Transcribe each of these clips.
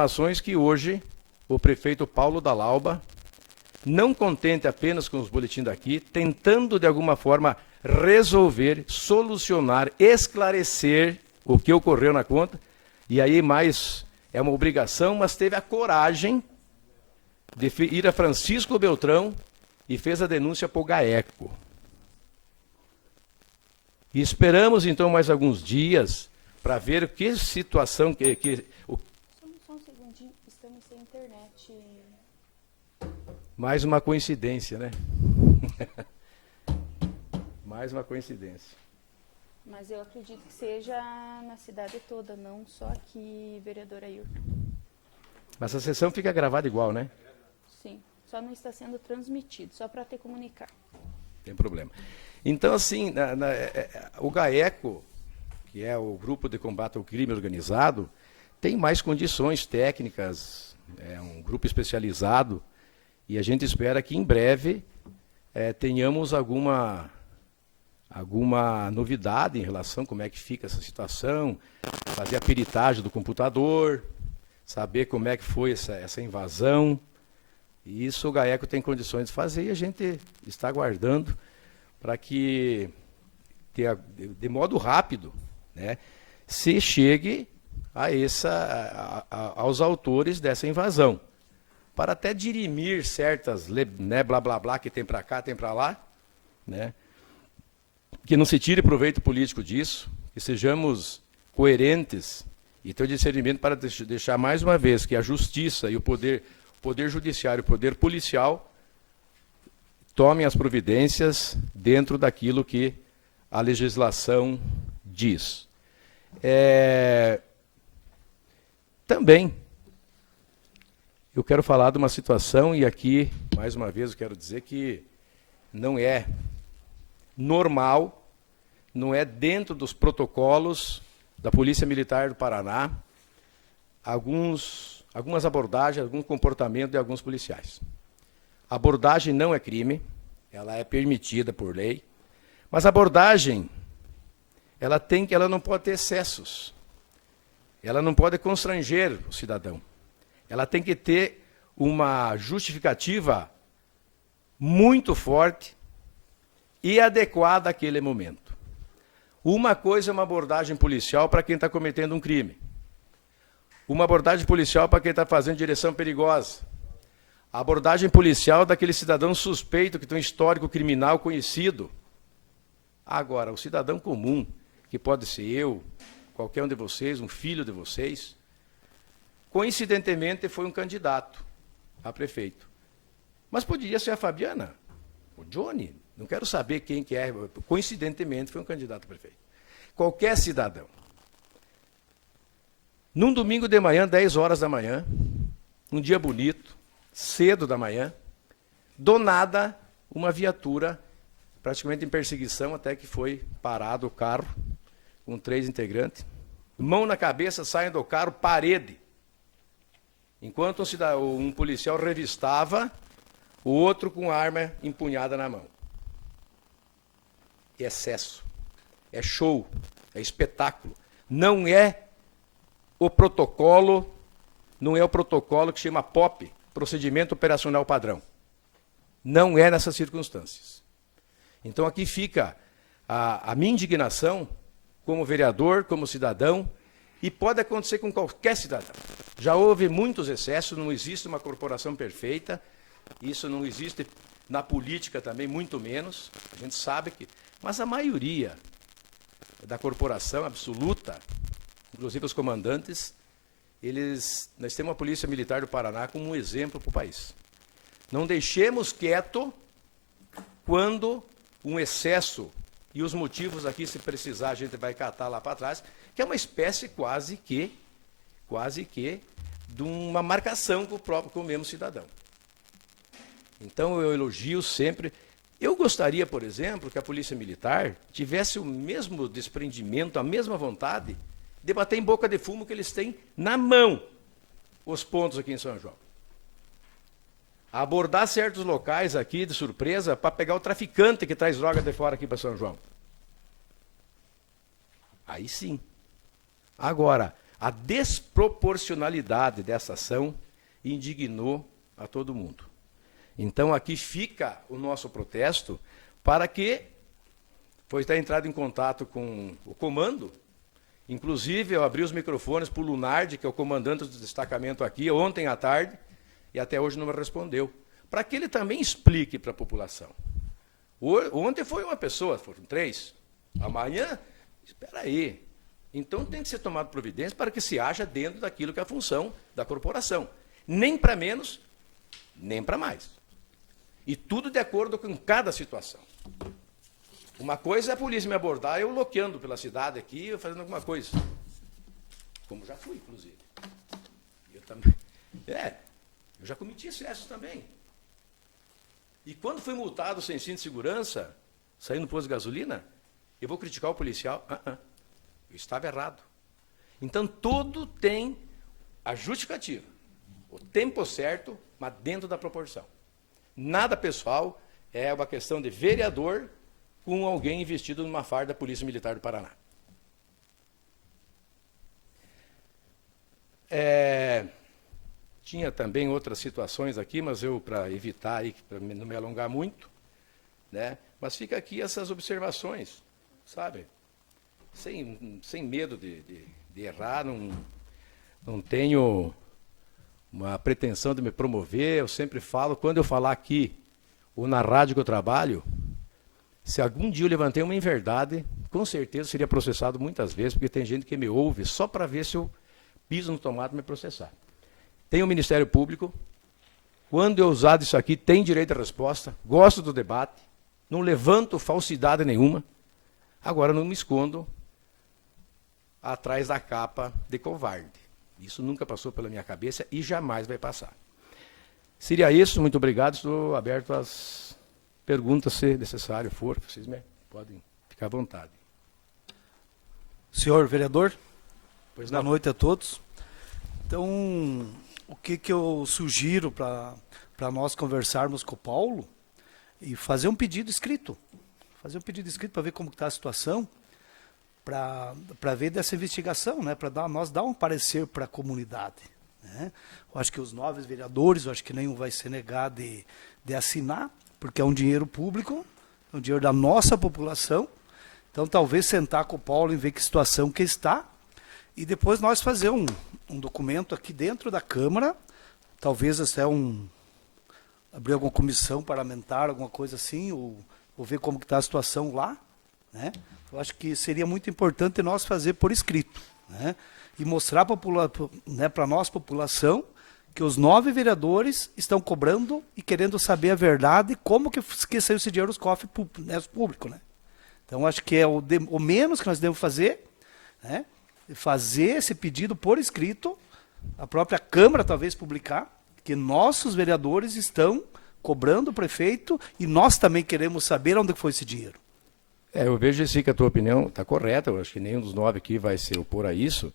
informações que hoje o prefeito Paulo Dalauba, não contente apenas com os boletins daqui, tentando de alguma forma resolver, solucionar, esclarecer o que ocorreu na conta, e aí mais é uma obrigação, mas teve a coragem de ir a Francisco Beltrão e fez a denúncia para o GAECO. E esperamos então mais alguns dias para ver que situação Só um segundinho, estamos sem internet. Mais uma coincidência, né? Mais uma coincidência. Mas eu acredito que seja na cidade toda, não só aqui, vereador Ayrton. Mas a sessão fica gravada igual, né? Sim, só não está sendo transmitido, só para ter comunicar. Tem problema. Então, assim, o GAECO, que é o Grupo de Combate ao Crime Organizado, tem mais condições técnicas, é um grupo especializado, e a gente espera que em breve tenhamos alguma novidade em relação a como é que fica essa situação, fazer a peritagem do computador, saber como é que foi essa invasão. E isso o GAECO tem condições de fazer e a gente está aguardando para que, de modo rápido, né, se chegue aos autores dessa invasão, para até dirimir certas, né, blá blá blá, que tem para cá, tem para lá, né, que não se tire proveito político disso, que sejamos coerentes e ter o discernimento para deixar mais uma vez que a justiça e o poder judiciário, o poder policial, tomem as providências dentro daquilo que a legislação diz. Também, eu quero falar de uma situação, e aqui, mais uma vez, eu quero dizer que não é normal, não é dentro dos protocolos da Polícia Militar do Paraná, algumas abordagens, algum comportamento de alguns policiais. A abordagem não é crime, ela é permitida por lei, mas a abordagem, ela não pode ter excessos, ela não pode constranger o cidadão, ela tem que ter uma justificativa muito forte e adequada àquele momento. Uma coisa é uma abordagem policial para quem está cometendo um crime, uma abordagem policial para quem está fazendo direção perigosa, a abordagem policial daquele cidadão suspeito que tem um histórico criminal conhecido. Agora, o cidadão comum, que pode ser eu, qualquer um de vocês, um filho de vocês, coincidentemente foi um candidato a prefeito. Mas poderia ser a Fabiana, o Johnny, não quero saber quem que é, coincidentemente foi um candidato a prefeito. Qualquer cidadão. Num domingo de manhã, 10 horas da manhã, um dia bonito, cedo da manhã, do nada, uma viatura, praticamente em perseguição, até que foi parado o carro, com 3 integrantes, mão na cabeça, saem do carro, parede. Enquanto um policial revistava, o outro com a arma empunhada na mão. É excesso, é show, é espetáculo. Não é o protocolo que chama POP, Procedimento Operacional Padrão. Não é nessas circunstâncias. Então aqui fica a minha indignação como vereador, como cidadão, e pode acontecer com qualquer cidadão. Já houve muitos excessos, não existe uma corporação perfeita, isso não existe na política também, muito menos, a gente sabe que... Mas a maioria da corporação absoluta, inclusive os comandantes, nós temos a Polícia Militar do Paraná como um exemplo para o país. Não deixemos quieto quando um excesso, e os motivos aqui, se precisar, a gente vai catar lá para trás, que é uma espécie quase que de uma marcação com o mesmo cidadão. Então eu elogio sempre. Eu gostaria, por exemplo, que a Polícia Militar tivesse o mesmo desprendimento, a mesma vontade de bater em boca de fumo que eles têm na mão os pontos aqui em São João. Abordar certos locais aqui de surpresa para pegar o traficante que traz droga de fora aqui para São João. Aí sim. Agora, A desproporcionalidade dessa ação indignou a todo mundo. Então, aqui fica o nosso protesto para que, pois está entrado em contato com o comando, inclusive eu abri os microfones para o Lunardi, que é o comandante do destacamento aqui, ontem à tarde, e até hoje não me respondeu, para que ele também explique para a população. Ontem foi uma pessoa, foram 3. Amanhã, espera aí. Então tem que ser tomado providência para que se haja dentro daquilo que é a função da corporação. Nem para menos, nem para mais. E tudo de acordo com cada situação. Uma coisa é a polícia me abordar, eu loqueando pela cidade aqui, fazendo alguma coisa. Como já fui, inclusive. Eu também. Eu já cometi excessos também. E quando fui multado sem cinto de segurança, saindo do posto de gasolina, eu vou criticar o policial? Eu estava errado. Então, tudo tem a justificativa, o tempo certo, mas dentro da proporção. Nada pessoal, é uma questão de vereador com alguém investido numa farda da Polícia Militar do Paraná. Tinha também outras situações aqui, mas eu, para evitar, para não me alongar muito, né? Mas fica aqui essas observações, sabe? Sem medo de errar, não tenho uma pretensão de me promover, eu sempre falo, quando eu falar aqui, ou na rádio que eu trabalho, se algum dia eu levantei uma inverdade, com certeza seria processado muitas vezes, porque tem gente que me ouve só para ver se eu piso no tomate e me processar. Tem o Ministério Público, quando eu usar disso aqui, tem direito à resposta, gosto do debate, não levanto falsidade nenhuma, agora não me escondo atrás da capa de covarde. Isso nunca passou pela minha cabeça e jamais vai passar. Seria isso, muito obrigado, estou aberto às perguntas, se necessário for, vocês podem ficar à vontade. Senhor vereador, pois não. Boa noite a todos. Então, o que eu sugiro para nós conversarmos com o Paulo e fazer um pedido escrito. Fazer um pedido escrito para ver como está a situação, para ver dessa investigação, né? Para nós dar um parecer para a comunidade. Né? Eu acho que os 9 vereadores, eu acho que nenhum vai se negar de assinar, porque é um dinheiro público, é um dinheiro da nossa população. Então, talvez sentar com o Paulo e ver que situação que está, e depois nós fazer um documento aqui dentro da Câmara, talvez até abrir alguma comissão parlamentar, alguma coisa assim, ou ver como que está a situação lá, né? Eu acho que seria muito importante nós fazer por escrito, né? E mostrar para a nossa população que os 9 vereadores estão cobrando e querendo saber a verdade, como que saiu esse dinheiro dos cofres públicos, né? Então, acho que é o menos que nós devemos fazer, né? Fazer esse pedido por escrito, a própria Câmara talvez publicar, que nossos vereadores estão cobrando o prefeito e nós também queremos saber onde foi esse dinheiro. Eu vejo assim que a tua opinião está correta, eu acho que nenhum dos 9 aqui vai se opor a isso.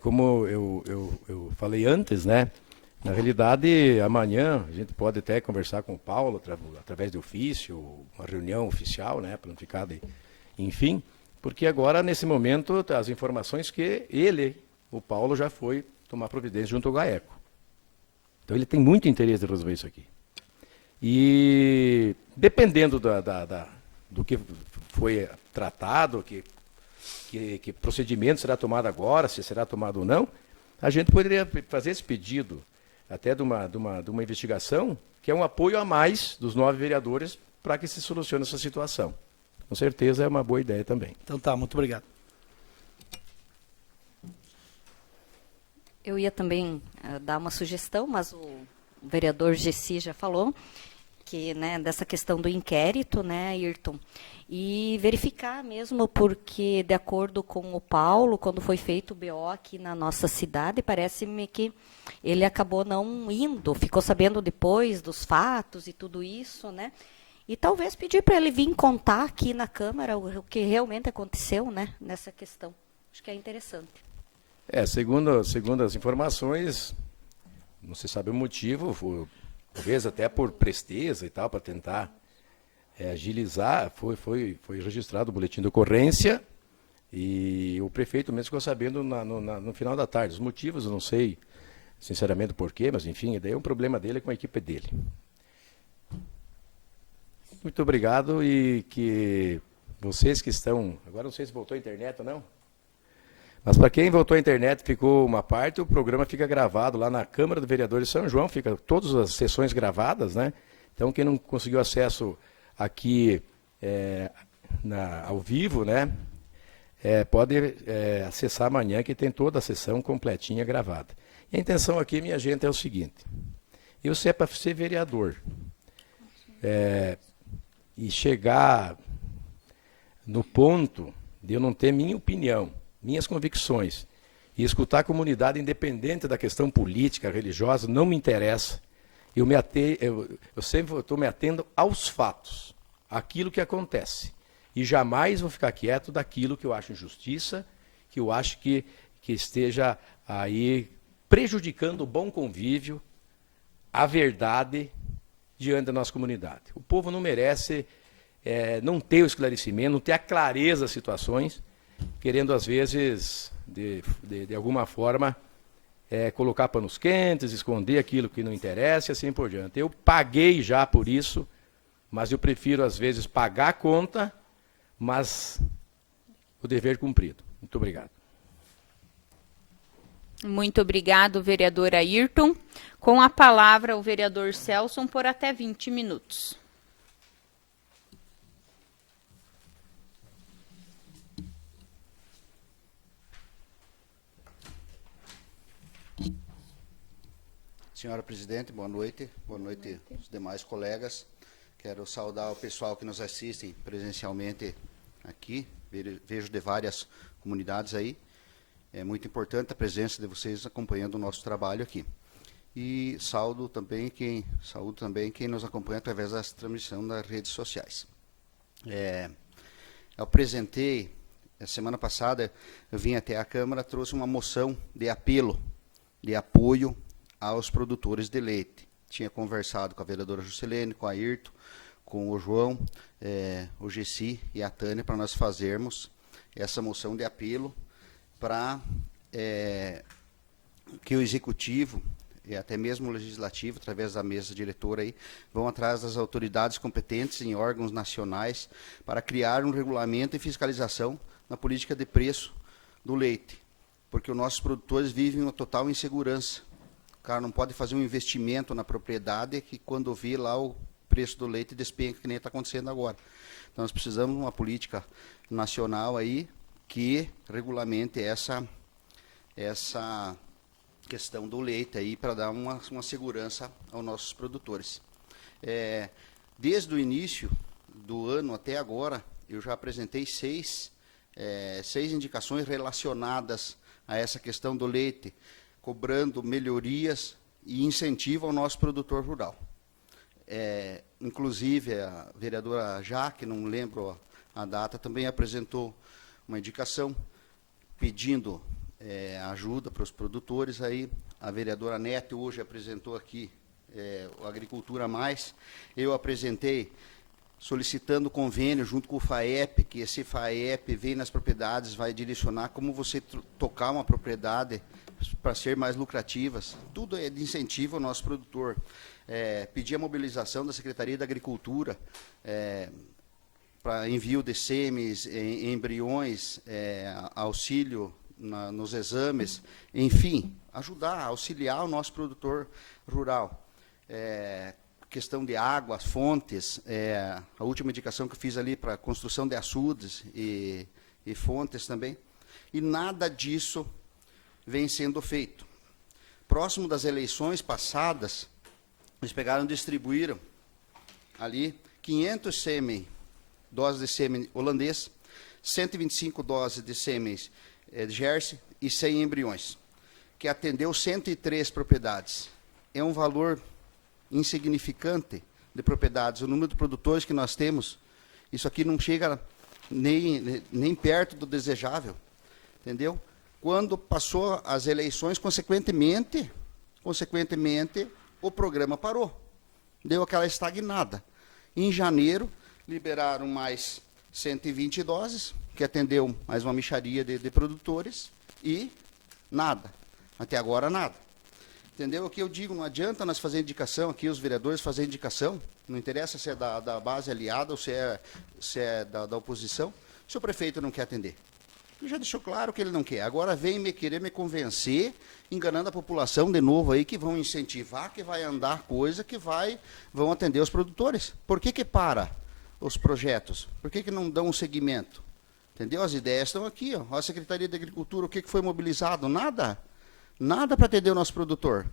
Como eu falei antes, né? Na realidade, amanhã a gente pode até conversar com o Paulo através de ofício, uma reunião oficial, né? Para não ficar enfim, porque agora, nesse momento, as informações que o Paulo, já foi tomar providência junto ao GAECO. Então, ele tem muito interesse em resolver isso aqui. E, dependendo do que foi tratado, que procedimento será tomado agora, se será tomado ou não, a gente poderia fazer esse pedido até de uma investigação, que é um apoio a mais dos 9 vereadores para que se solucione essa situação. Com certeza é uma boa ideia também. Então tá, muito obrigado. Eu ia também dar uma sugestão, mas o vereador Gessi já falou, que, né, dessa questão do inquérito, né, Ayrton, e verificar mesmo, porque, de acordo com o Paulo, quando foi feito o BO aqui na nossa cidade, parece-me que ele acabou não indo, ficou sabendo depois dos fatos e tudo isso, né? E talvez pedir para ele vir contar aqui na Câmara o que realmente aconteceu, né, nessa questão. Acho que é interessante. Segundo as informações, não se sabe o motivo, talvez até por presteza e tal, para tentar agilizar, foi registrado o boletim de ocorrência, E o prefeito mesmo ficou sabendo no final da tarde. Os motivos eu não sei, sinceramente, por quê, mas enfim, daí é um problema dele com a equipe dele. Muito obrigado e que vocês que estão... Agora não sei se voltou a internet ou não, mas para quem voltou à internet, ficou uma parte, o programa fica gravado lá na Câmara do Vereador de São João, fica todas as sessões gravadas, né? Então, quem não conseguiu acesso aqui ao vivo, né? Pode acessar amanhã, que tem toda a sessão completinha gravada. E a intenção aqui, minha gente, é o seguinte: eu, se é para ser vereador, e chegar no ponto de eu não ter minha opinião, minhas convicções, e escutar a comunidade independente da questão política, religiosa, não me interessa. Eu sempre estou me atendo aos fatos, àquilo que acontece. E jamais vou ficar quieto daquilo que eu acho injustiça, que eu acho que esteja aí prejudicando o bom convívio, a verdade diante da nossa comunidade. O povo não merece não ter o esclarecimento, não ter a clareza das situações, querendo, às vezes, de alguma forma, colocar panos quentes, esconder aquilo que não interessa e assim por diante. Eu paguei já por isso, mas eu prefiro, às vezes, pagar a conta, mas o dever cumprido. Muito obrigado. Muito obrigado, vereador Ayrton. Com a palavra, o vereador Celson, por até 20 minutos. Senhora presidente, boa noite. Boa noite aos demais colegas. Quero saudar o pessoal que nos assistem presencialmente aqui. Vejo de várias comunidades aí. É muito importante a presença de vocês acompanhando o nosso trabalho aqui. E saúdo também quem nos acompanha através da transmissão das redes sociais. Eu apresentei, a semana passada, eu vim até a Câmara, trouxe uma moção de apelo, de apoio aos produtores de leite. Tinha conversado com a vereadora Juscelene, com a Ayrton, com o João, o Gessi e a Tânia, para nós fazermos essa moção de apelo para que o Executivo e até mesmo o Legislativo, através da mesa diretora, aí, vão atrás das autoridades competentes em órgãos nacionais para criar um regulamento e fiscalização na política de preço do leite, porque os nossos produtores vivem uma total insegurança. O cara não pode fazer um investimento na propriedade que, quando vê lá, o preço do leite despenca, que nem está acontecendo agora. Então, nós precisamos de uma política nacional aí que regulamente essa questão do leite aí, para dar uma segurança aos nossos produtores. Desde o início do ano até agora, eu já apresentei seis indicações relacionadas a essa questão do leite, cobrando melhorias e incentivo ao nosso produtor rural. Inclusive, a vereadora Jaque, não lembro a data, também apresentou uma indicação pedindo ajuda para os produtores. Aí a vereadora Nete hoje apresentou aqui o Agricultura Mais. Eu apresentei solicitando convênio junto com o FAEP, que esse FAEP vem nas propriedades, vai direcionar como você tocar uma propriedade para ser mais lucrativas. Tudo é de incentivo ao nosso produtor. Pedir a mobilização da Secretaria da Agricultura para envio de sêmenes, embriões, auxílio nos exames, enfim, ajudar, auxiliar o nosso produtor rural. Questão de água, fontes, a última indicação que eu fiz ali para construção de açudes e fontes também, e nada disso vem sendo feito. Próximo das eleições passadas, eles pegaram e distribuíram ali 500 doses de sêmen holandês, 125 doses de sêmen de Jersey e 100 embriões, que atendeu 103 propriedades. É um valor insignificante de propriedades. O número de produtores que nós temos, isso aqui não chega nem perto do desejável, entendeu? Quando passou as eleições, consequentemente, o programa parou. Deu aquela estagnada. Em janeiro, liberaram mais 120 doses, que atendeu mais uma mixaria de produtores e nada. Até agora, nada. Entendeu? O que eu digo, não adianta nós fazer indicação aqui, os vereadores fazerem indicação, não interessa se é da base aliada ou se é da oposição, se o prefeito não quer atender. Ele já deixou claro que ele não quer. Agora vem querer me convencer, enganando a população de novo aí, que vão incentivar, que vai andar coisa, que vão atender os produtores. Por que para os projetos? Por que não dão um seguimento? Entendeu? As ideias estão aqui, ó. A Secretaria de Agricultura, o que foi mobilizado? Nada. Nada para atender o nosso produtor.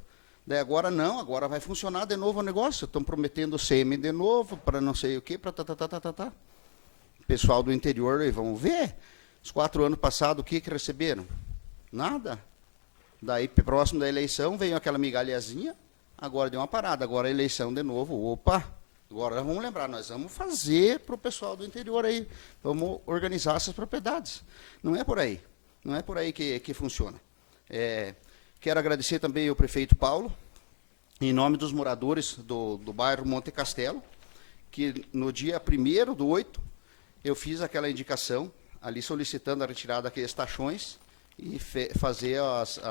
Daí agora não, agora vai funcionar de novo o negócio. Estão prometendo sêmen de novo, para não sei o quê, para tá. Pessoal do interior aí, vamos ver. Os 4 anos passados, o que receberam? Nada. Daí, próximo da eleição, veio aquela migalhazinha, agora deu uma parada. Agora a eleição de novo, opa, agora vamos lembrar, nós vamos fazer para o pessoal do interior aí, vamos organizar essas propriedades. Não é por aí, não é por aí que funciona. Quero agradecer também ao prefeito Paulo, em nome dos moradores do bairro Monte Castelo, que no dia 1º/8, eu fiz aquela indicação, ali solicitando a retirada daqueles tachões e fazer as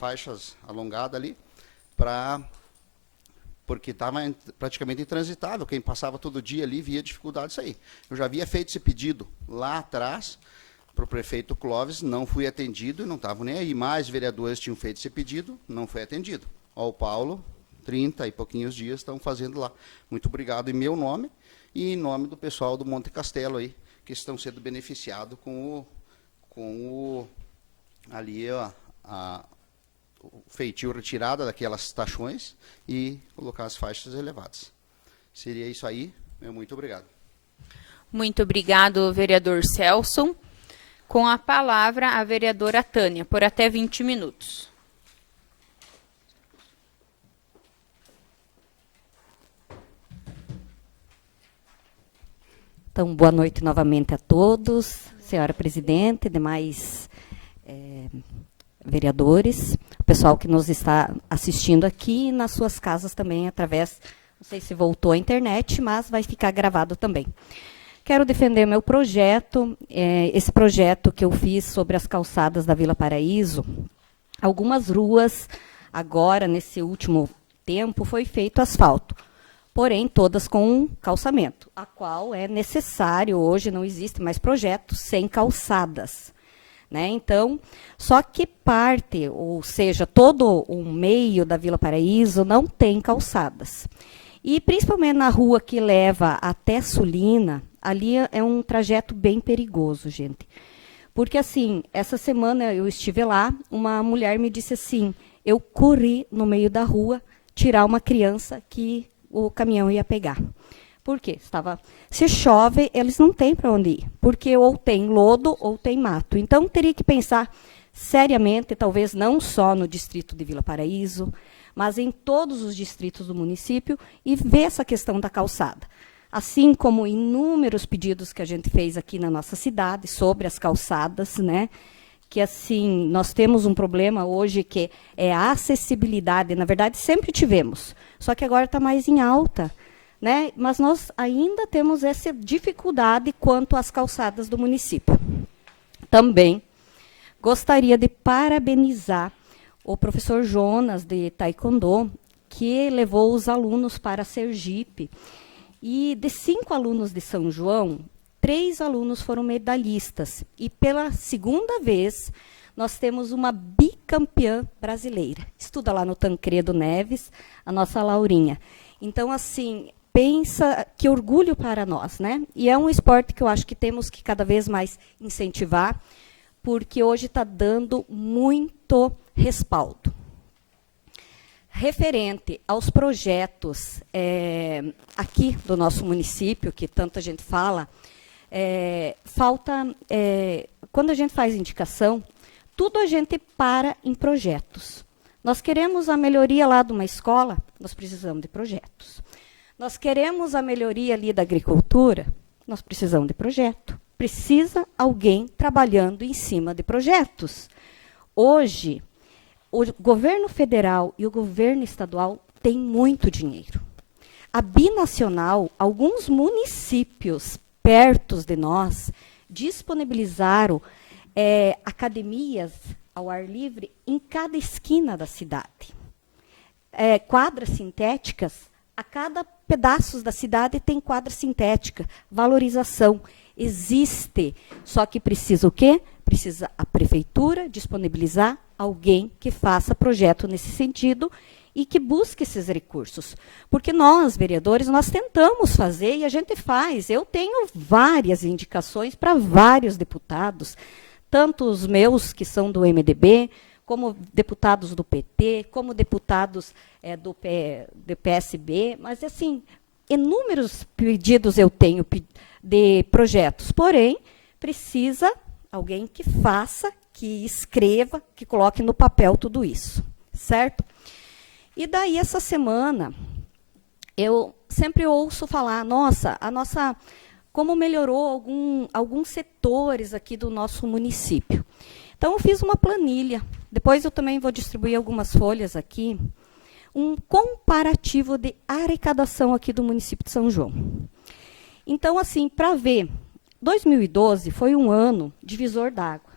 faixas alongadas ali, porque estava praticamente intransitável. Quem passava todo dia ali via dificuldade disso aí. Eu já havia feito esse pedido lá atrás para o prefeito Clóvis, não fui atendido e não estavam nem aí. Mais vereadores tinham feito esse pedido, não foi atendido. Ó, o Paulo, 30 e pouquinhos dias estão fazendo lá. Muito obrigado em meu nome e em nome do pessoal do Monte Castelo aí, que estão sendo beneficiados com ali o feitio retirada daquelas tachões e colocar as faixas elevadas. Seria isso aí. Muito obrigado. Muito obrigado, vereador Celso. Com a palavra, a vereadora Tânia, por até 20 minutos. Então, boa noite novamente a todos, senhora presidente, demais vereadores, o pessoal que nos está assistindo aqui e nas suas casas também, através, não sei se voltou à internet, mas vai ficar gravado também. Quero defender meu projeto, esse projeto que eu fiz sobre as calçadas da Vila Paraíso. Algumas ruas, agora, nesse último tempo, foi feito asfalto, porém, todas com calçamento, a qual é necessário, hoje não existe mais projeto sem calçadas. Né? Então, só que parte, ou seja, todo o meio da Vila Paraíso não tem calçadas. E, principalmente na rua que leva até Sulina, ali é um trajeto bem perigoso, gente. Porque, assim, essa semana eu estive lá, uma mulher me disse assim, eu corri no meio da rua tirar uma criança que o caminhão ia pegar. Por quê? Se chove, eles não têm para onde ir, porque ou tem lodo ou tem mato. Então, teria que pensar seriamente, talvez não só no distrito de Vila Paraíso, mas em todos os distritos do município, e ver essa questão da calçada. Assim como inúmeros pedidos que a gente fez aqui na nossa cidade sobre as calçadas, né? Que, assim, nós temos um problema hoje que é a acessibilidade. Na verdade, sempre tivemos, só que agora está mais em alta, né? Mas nós ainda temos essa dificuldade quanto às calçadas do município. Também gostaria de parabenizar o professor Jonas, de Taekwondo, que levou os alunos para Sergipe. E de 5 alunos de São João, 3 alunos foram medalhistas. E pela segunda vez, nós temos uma bicampeã brasileira. Estuda lá no Tancredo Neves, a nossa Laurinha. Então, assim, pensa que orgulho para nós, né? E é um esporte que eu acho que temos que cada vez mais incentivar, porque hoje está dando muito respaldo. Referente aos projetos aqui do nosso município, que tanta gente fala, quando a gente faz indicação, tudo a gente para em projetos. Nós queremos a melhoria lá de uma escola, nós precisamos de projetos. Nós queremos a melhoria ali da agricultura, nós precisamos de projeto. Precisa alguém trabalhando em cima de projetos. Hoje, o governo federal e o governo estadual têm muito dinheiro. A binacional, alguns municípios perto de nós, disponibilizaram academias ao ar livre em cada esquina da cidade. Quadras sintéticas, a cada pedaço da cidade tem quadra sintética, valorização. Existe, só que precisa o quê? Precisa a prefeitura disponibilizar alguém que faça projeto nesse sentido e que busque esses recursos. Porque nós, vereadores, nós tentamos fazer e a gente faz. Eu tenho várias indicações para vários deputados, tanto os meus, que são do MDB, como deputados do PT, como deputados do PSB, mas, assim, inúmeros pedidos eu tenho de projetos. Porém, precisa alguém que faça, que escreva, que coloque no papel tudo isso, certo? E daí, essa semana, eu sempre ouço falar, como melhorou alguns setores aqui do nosso município. Então, eu fiz uma planilha. Depois eu também vou distribuir algumas folhas aqui. Um comparativo de arrecadação aqui do município de São João. Então, assim, para ver, 2012 foi um ano divisor d'água,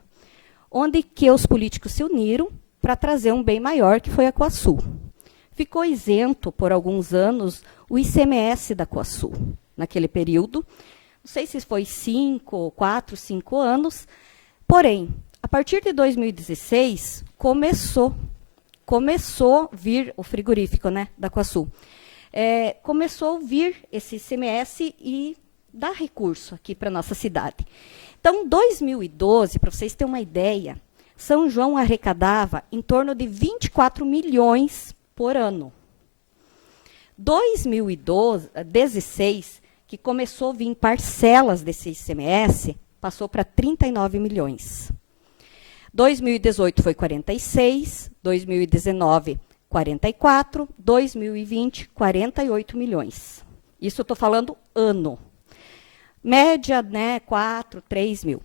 onde que os políticos se uniram para trazer um bem maior, que foi a Coasul. Ficou isento, por alguns anos, o ICMS da Coasul, naquele período. Não sei se foi 4, 5 anos. Porém, a partir de 2016, começou a vir o frigorífico, né, da Coasul. Começou a vir esse ICMS e dar recurso aqui para a nossa cidade. Então, 2012, para vocês terem uma ideia, São João arrecadava em torno de 24 milhões por ano. 2016, que começou a vir parcelas desse ICMS, passou para 39 milhões. 2018 foi 46, 2019, 44, 2020, 48 milhões. Isso eu estou falando ano. Média, né, 4, 3 mil.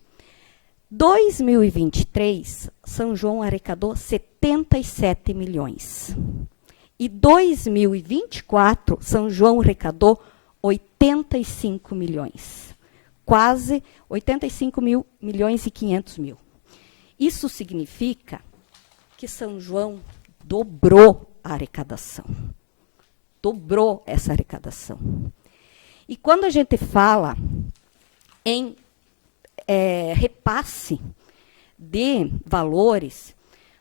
2023, São João arrecadou 77 milhões. E 2024, São João arrecadou 85 milhões. Quase 85 milhões e 500 mil. Isso significa que São João dobrou a arrecadação. Dobrou essa arrecadação. E quando a gente fala em repasse de valores,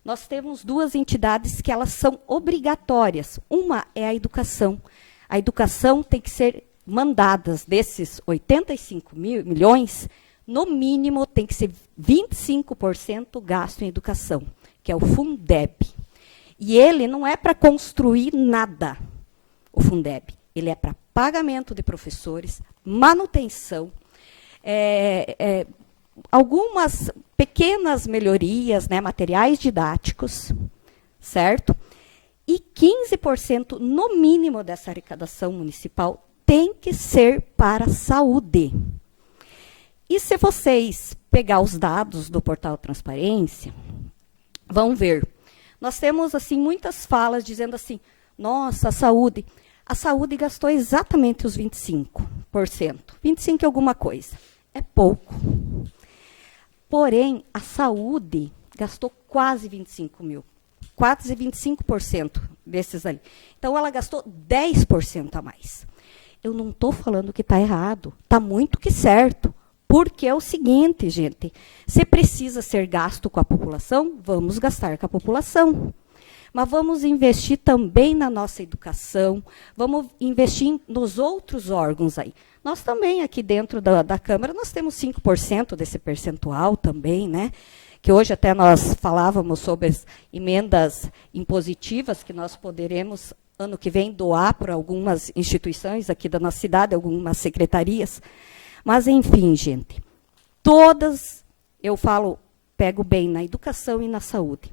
nós temos duas entidades que elas são obrigatórias. Uma é a educação. A educação tem que ser mandadas desses 85 milhões, no mínimo tem que ser 25% gasto em educação, que é o Fundeb. E ele não é para construir nada, o Fundeb. Ele é para pagamento de professores, manutenção, algumas pequenas melhorias, né, materiais didáticos, certo? E 15% no mínimo dessa arrecadação municipal tem que ser para a saúde. E se vocês pegar os dados do Portal Transparência, vão ver. Nós temos assim muitas falas dizendo assim, nossa, a saúde gastou exatamente os 25%. 25% é alguma coisa. É pouco. Porém, a saúde gastou quase 25 mil. Quase 25% desses ali. Então, ela gastou 10% a mais. Eu não estou falando que está errado. Está muito que certo. Porque é o seguinte, gente. Se precisa ser gasto com a população, vamos gastar com a população. Mas vamos investir também na nossa educação, vamos investir nos outros órgãos aí. Nós também, aqui dentro da Câmara, nós temos 5% desse percentual também, né? Que hoje até nós falávamos sobre as emendas impositivas que nós poderemos, ano que vem, doar para algumas instituições aqui da nossa cidade, algumas secretarias. Mas, enfim, gente, todas, eu falo, pego bem na educação e na saúde.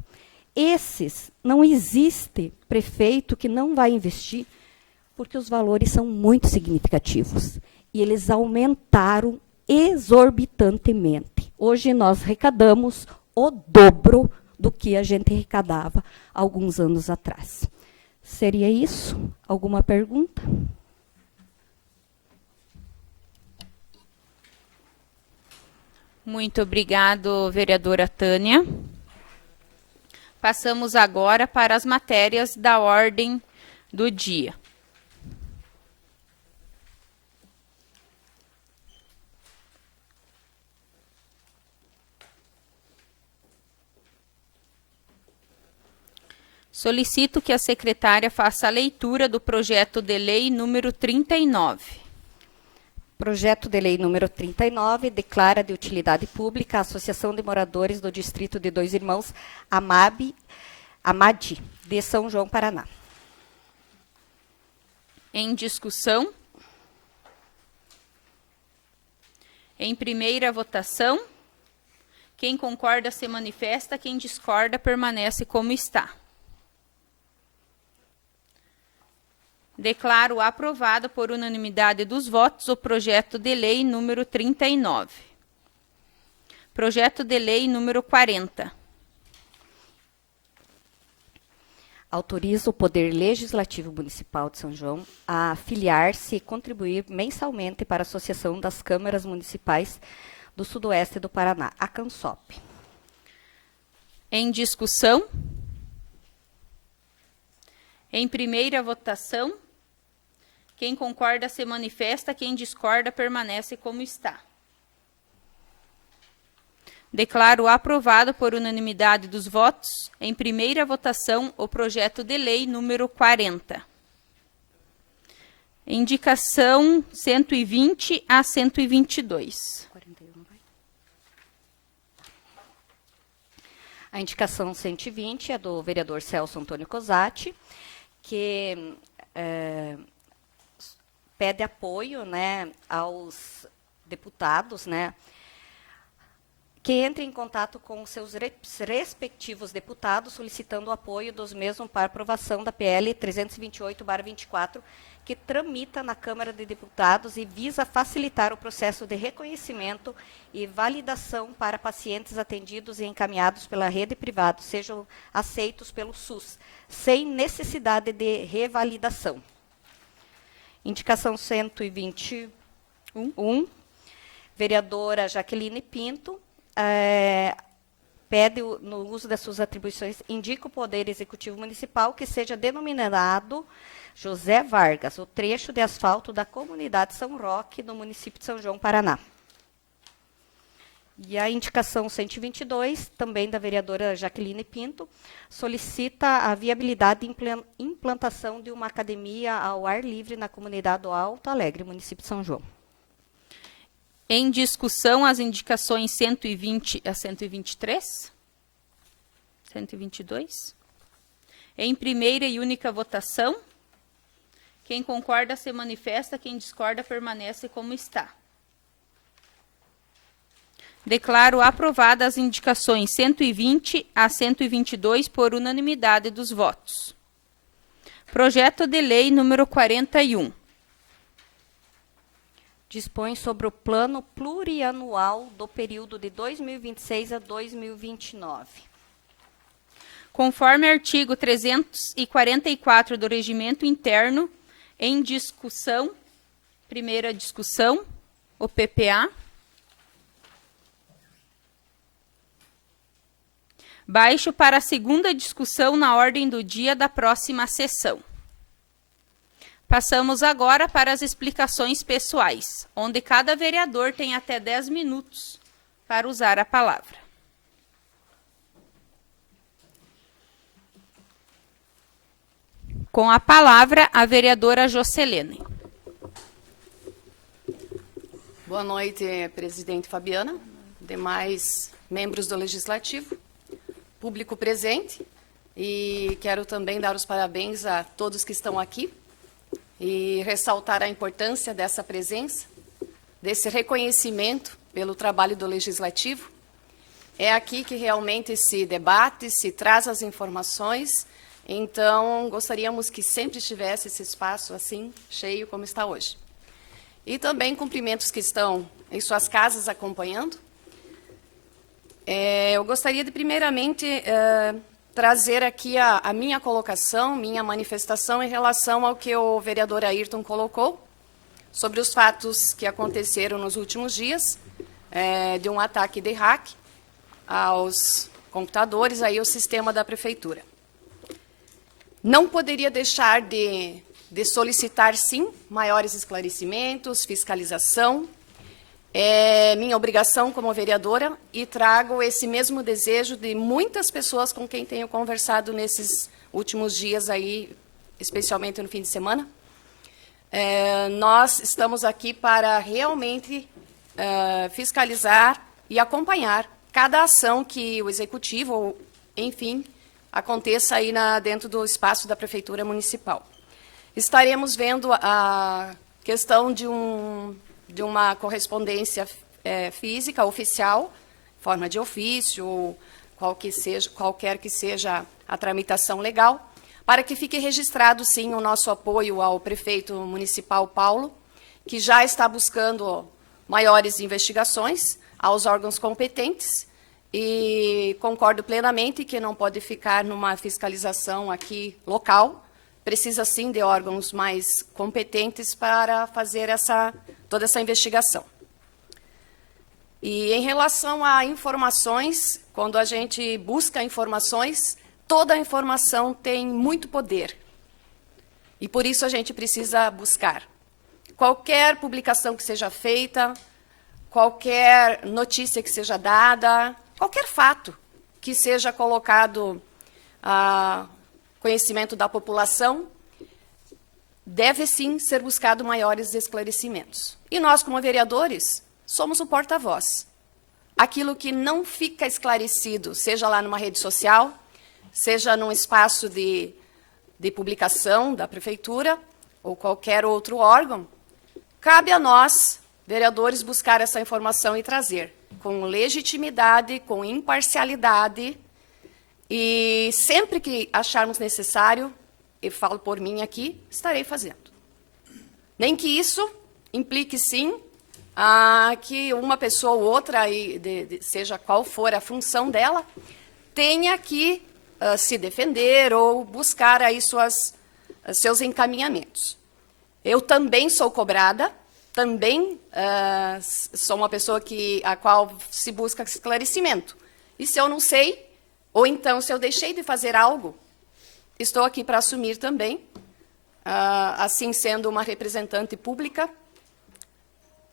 Não existe prefeito que não vai investir, porque os valores são muito significativos. E eles aumentaram exorbitantemente. Hoje nós arrecadamos o dobro do que a gente arrecadava alguns anos atrás. Seria isso? Alguma pergunta? Muito obrigado, vereadora Tânia. Passamos agora para as matérias da ordem do dia. Solicito que a secretária faça a leitura do projeto de lei número 39. Projeto de lei número 39 declara de utilidade pública a Associação de Moradores do Distrito de Dois Irmãos Amadi, de São João, Paraná. Em discussão. Em primeira votação. Quem concorda se manifesta, quem discorda permanece como está. Declaro aprovado por unanimidade dos votos o projeto de lei número 39. Projeto de lei número 40. Autoriza o Poder Legislativo Municipal de São João a afiliar-se e contribuir mensalmente para a Associação das Câmaras Municipais do Sudoeste do Paraná, a CANSOP. Em discussão. Em primeira votação. Quem concorda se manifesta, quem discorda permanece como está. Declaro aprovado por unanimidade dos votos, em primeira votação, o projeto de lei número 40. Indicação 120 a 122. 41, vai. A indicação 120 é do vereador Celso Antônio Cosatti, que pede apoio, né, aos deputados, né, que entrem em contato com os seus respectivos deputados, solicitando o apoio dos mesmos para aprovação da PL 328/24, que tramita na Câmara de Deputados e visa facilitar o processo de reconhecimento e validação para pacientes atendidos e encaminhados pela rede privada, sejam aceitos pelo SUS, sem necessidade de revalidação. Indicação 121, vereadora Jaqueline Pinto, pede, no uso das suas atribuições, indica o Poder Executivo Municipal que seja denominado José Vargas, o trecho de asfalto da comunidade São Roque, no município de São João, Paraná. E a indicação 122, também da vereadora Jaqueline Pinto, solicita a viabilidade de implantação de uma academia ao ar livre na comunidade do Alto Alegre, município de São João. Em discussão, as indicações 120 a 123. 122. Em primeira e única votação. Quem concorda se manifesta, quem discorda permanece como está. Declaro aprovadas as indicações 120 a 122 por unanimidade dos votos. Projeto de lei número 41. Dispõe sobre o plano plurianual do período de 2026 a 2029. Conforme artigo 344 do Regimento Interno, em discussão, primeira discussão, o PPA. Baixo para a segunda discussão na ordem do dia da próxima sessão. Passamos agora para as explicações pessoais, onde cada vereador tem até 10 minutos para usar a palavra. Com a palavra, a vereadora Jocelene. Boa noite, presidente Fabiana, demais membros do Legislativo, público presente, e quero também dar os parabéns a todos que estão aqui e ressaltar a importância dessa presença, desse reconhecimento pelo trabalho do Legislativo. É aqui que realmente se debate, se traz as informações, então gostaríamos que sempre estivesse esse espaço assim, cheio como está hoje. E também cumprimentos que estão em suas casas acompanhando. Eu gostaria de, primeiramente, trazer aqui a minha colocação, minha manifestação em relação ao que o vereador Ayrton colocou, sobre os fatos que aconteceram nos últimos dias, de um ataque de hack aos computadores, aí o sistema da prefeitura. Não poderia deixar de solicitar, sim, maiores esclarecimentos, fiscalização. É minha obrigação como vereadora e trago esse mesmo desejo de muitas pessoas com quem tenho conversado nesses últimos dias aí, especialmente no fim de semana. Nós estamos aqui para realmente fiscalizar e acompanhar cada ação que o executivo, ou, enfim, aconteça aí dentro do espaço da Prefeitura Municipal. Estaremos vendo a questão de uma correspondência física, oficial, forma de ofício, ou qualquer que seja a tramitação legal, para que fique registrado, sim, o nosso apoio ao prefeito municipal Paulo, que já está buscando maiores investigações aos órgãos competentes, e concordo plenamente que não pode ficar numa fiscalização aqui local, precisa, sim, de órgãos mais competentes para fazer toda essa investigação. E em relação a informações, quando a gente busca informações, toda informação tem muito poder. E por isso a gente precisa buscar. Qualquer publicação que seja feita, qualquer notícia que seja dada, qualquer fato que seja colocado a conhecimento da população, deve sim ser buscado maiores esclarecimentos. E nós, como vereadores, somos o porta-voz. Aquilo que não fica esclarecido, seja lá numa rede social, seja num espaço de publicação da prefeitura ou qualquer outro órgão, cabe a nós, vereadores, buscar essa informação e trazer com legitimidade, com imparcialidade, e sempre que acharmos necessário, eu falo por mim aqui, estarei fazendo. Nem que isso implique, sim, que uma pessoa ou outra, seja qual for a função dela, tenha que se defender ou buscar aí seus encaminhamentos. Eu também sou cobrada, também sou uma pessoa a qual se busca esclarecimento. E se eu não sei, ou então se eu deixei de fazer algo, estou aqui para assumir também, assim sendo uma representante pública.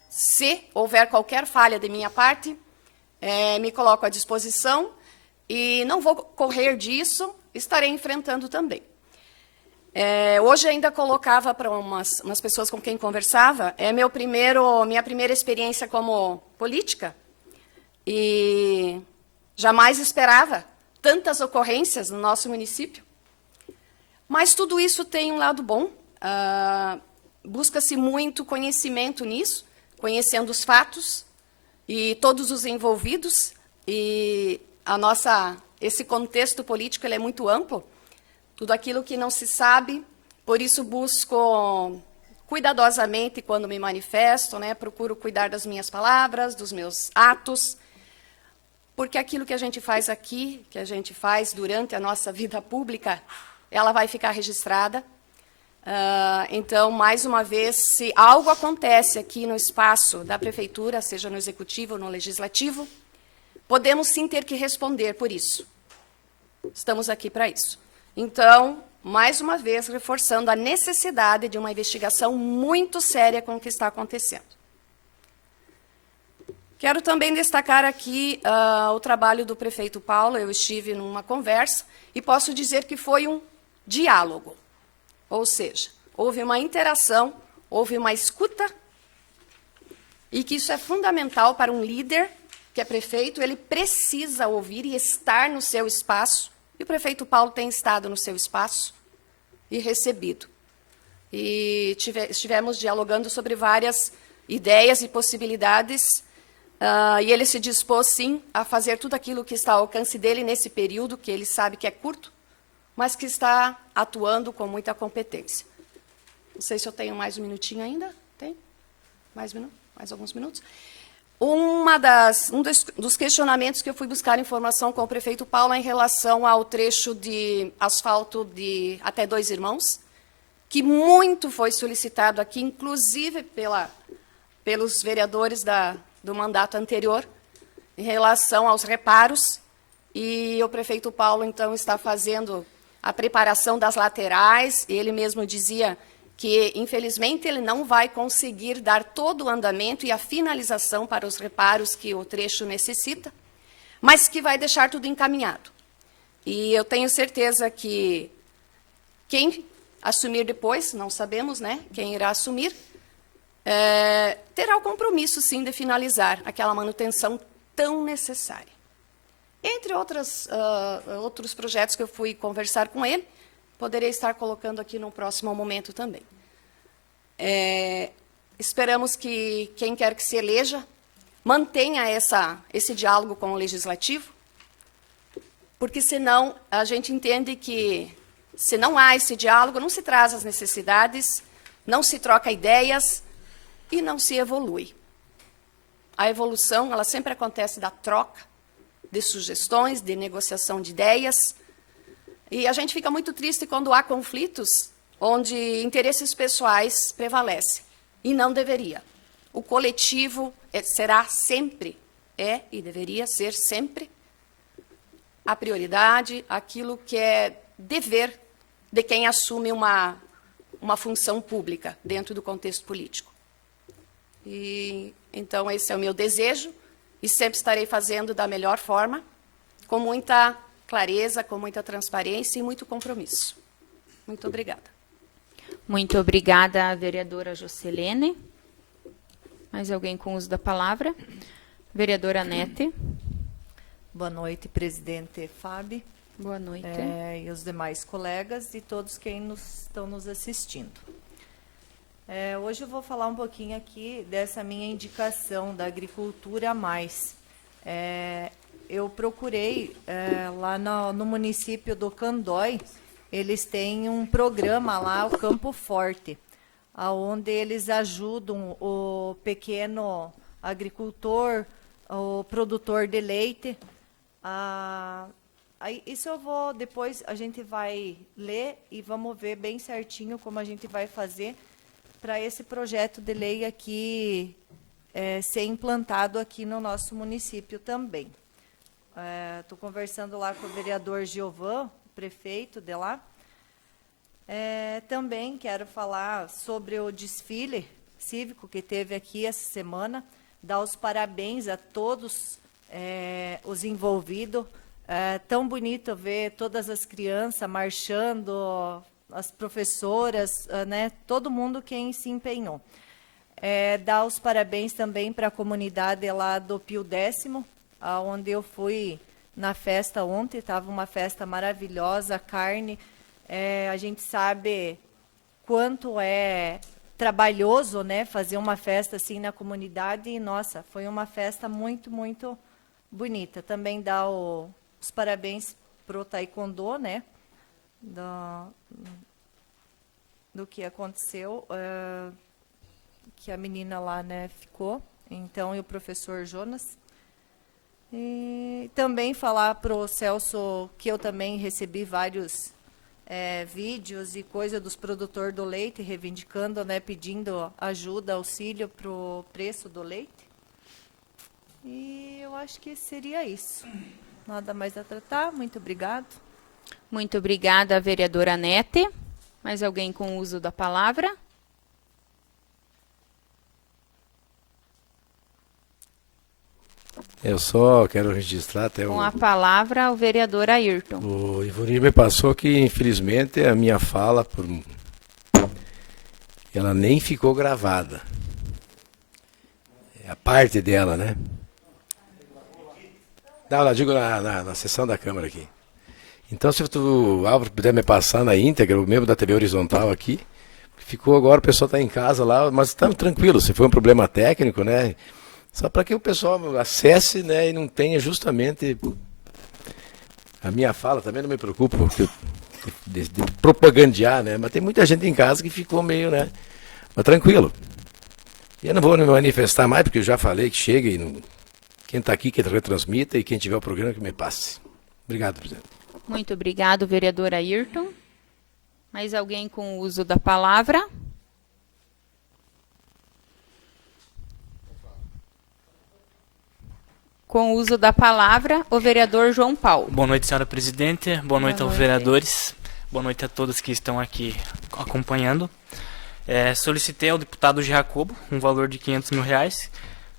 Se houver qualquer falha de minha parte, me coloco à disposição e não vou correr disso, estarei enfrentando também. Hoje ainda colocava para umas pessoas com quem conversava, minha primeira experiência como política, e jamais esperava tantas ocorrências no nosso município. Mas tudo isso tem um lado bom, busca-se muito conhecimento nisso, conhecendo os fatos e todos os envolvidos, e esse contexto político ele é muito amplo, tudo aquilo que não se sabe, por isso busco cuidadosamente quando me manifesto, procuro cuidar das minhas palavras, dos meus atos, porque aquilo que a gente faz aqui, que a gente faz durante a nossa vida pública, ela vai ficar registrada. Então, mais uma vez, se algo acontece aqui no espaço da prefeitura, seja no executivo ou no legislativo, podemos sim ter que responder por isso. Estamos aqui para isso. Então, mais uma vez, reforçando a necessidade de uma investigação muito séria com o que está acontecendo. Quero também destacar aqui o trabalho do prefeito Paulo. Eu estive numa conversa e posso dizer que foi um diálogo. Ou seja, houve uma interação, houve uma escuta, e que isso é fundamental para um líder, que é prefeito, ele precisa ouvir e estar no seu espaço, e o prefeito Paulo tem estado no seu espaço e recebido. E estivemos dialogando sobre várias ideias e possibilidades, e ele se dispôs, sim, a fazer tudo aquilo que está ao alcance dele nesse período, que ele sabe que é curto, mas que está atuando com muita competência. Não sei se eu tenho mais um minutinho ainda. Tem? Mais alguns minutos? Um dos questionamentos que eu fui buscar informação com o prefeito Paulo é em relação ao trecho de asfalto de até 2 Irmãos, que muito foi solicitado aqui, inclusive pelos vereadores do do mandato anterior em relação aos reparos, e o prefeito Paulo, então, está fazendo a preparação das laterais. Ele mesmo dizia que, infelizmente, ele não vai conseguir dar todo o andamento e a finalização para os reparos que o trecho necessita, mas que vai deixar tudo encaminhado. E eu tenho certeza que quem assumir depois, não sabemos, né, quem irá assumir, terá o compromisso, sim, de finalizar aquela manutenção tão necessária. Entre outros projetos que eu fui conversar com ele, poderei estar colocando aqui no próximo momento também. Esperamos que quem quer que se eleja mantenha esse diálogo com o Legislativo, porque senão a gente entende que, se não há esse diálogo, não se traz as necessidades, não se troca ideias e não se evolui. A evolução, ela sempre acontece da troca de sugestões, de negociação de ideias, e a gente fica muito triste quando há conflitos onde interesses pessoais prevalecem, e não deveria. O coletivo será sempre, e deveria ser sempre, a prioridade, aquilo que é dever de quem assume uma função pública dentro do contexto político. E, então, esse é o meu desejo, e sempre estarei fazendo da melhor forma, com muita clareza, com muita transparência e muito compromisso. Muito obrigada. Muito obrigada, vereadora Jocelene. Mais alguém com uso da palavra? Vereadora Nete. Boa noite, presidente Fábio. Boa noite. E os demais colegas e todos quem estão nos assistindo. Hoje eu vou falar um pouquinho aqui dessa minha indicação da Agricultura a Mais. Eu procurei lá no município do Candói, eles têm um programa lá, o Campo Forte, onde eles ajudam o pequeno agricultor, o produtor de leite. Isso eu vou, depois a gente vai ler e vamos ver bem certinho como a gente vai fazer para esse projeto de lei aqui ser implantado aqui no nosso município também. Estou conversando lá com o vereador Giovan, prefeito de lá. Também quero falar sobre o desfile cívico que teve aqui essa semana, dar os parabéns a todos os envolvidos. Tão bonito ver todas as crianças marchando, as professoras, né, todo mundo quem se empenhou. Dar os parabéns também para a comunidade lá do Pio X, onde eu fui na festa ontem, estava uma festa maravilhosa, carne. A gente sabe quanto é trabalhoso, né, fazer uma festa assim na comunidade, e, nossa, foi uma festa muito, muito bonita. Também dar os parabéns para o Taekwondo, né, do que aconteceu, que a menina lá, né, ficou, então, e o professor Jonas. E também falar para o Celso que eu também recebi vários vídeos e coisa dos produtores do leite, reivindicando, né, pedindo ajuda, auxílio para o preço do leite. E eu acho que seria isso. Nada mais a tratar. Muito obrigado. Muito obrigada, vereadora Nete. Mais alguém com uso da palavra? Eu só quero registrar até Com a palavra, o vereador Ayrton. O Ivonir me passou que, infelizmente, a minha fala, ela nem ficou gravada. É a parte dela, né? Não, eu digo na sessão da Câmara aqui. Então, se o Álvaro puder me passar na íntegra, o membro da TV Horizontal aqui, ficou agora, o pessoal está em casa lá, mas estamos tranquilos, se foi um problema técnico, né? Só para que o pessoal acesse, né, e não tenha justamente a minha fala, também não me preocupo de propagandear, né? Mas tem muita gente em casa que ficou meio, né? Mas tranquilo. E eu não vou me manifestar mais, porque eu já falei que chega e não... Quem está aqui, que retransmita, e quem tiver o programa que me passe. Obrigado, presidente. Muito obrigado, vereador Ayrton. Mais alguém com o uso da palavra? Com o uso da palavra, o vereador João Paulo. Boa noite, senhora presidente. Boa noite aos vereadores. Boa noite a todos que estão aqui acompanhando. Solicitei ao deputado Jacobo um valor de R$500 mil,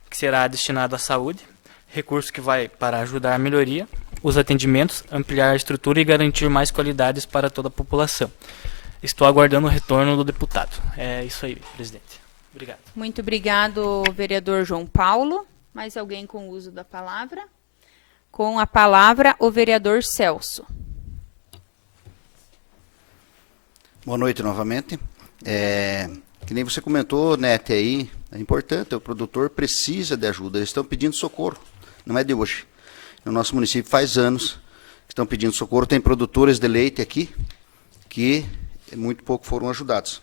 que será destinado à saúde, recurso que vai para ajudar a melhoria, os atendimentos, ampliar a estrutura e garantir mais qualidades para toda a população. Estou aguardando o retorno do deputado. É isso aí, presidente. Obrigado. Muito obrigado, vereador João Paulo. Mais alguém com o uso da palavra? Com a palavra, o vereador Celso. Boa noite novamente. Que nem você comentou, Nete, aí, é importante, o produtor precisa de ajuda, eles estão pedindo socorro, não é de hoje. No nosso município faz anos que estão pedindo socorro, tem produtores de leite aqui que muito pouco foram ajudados.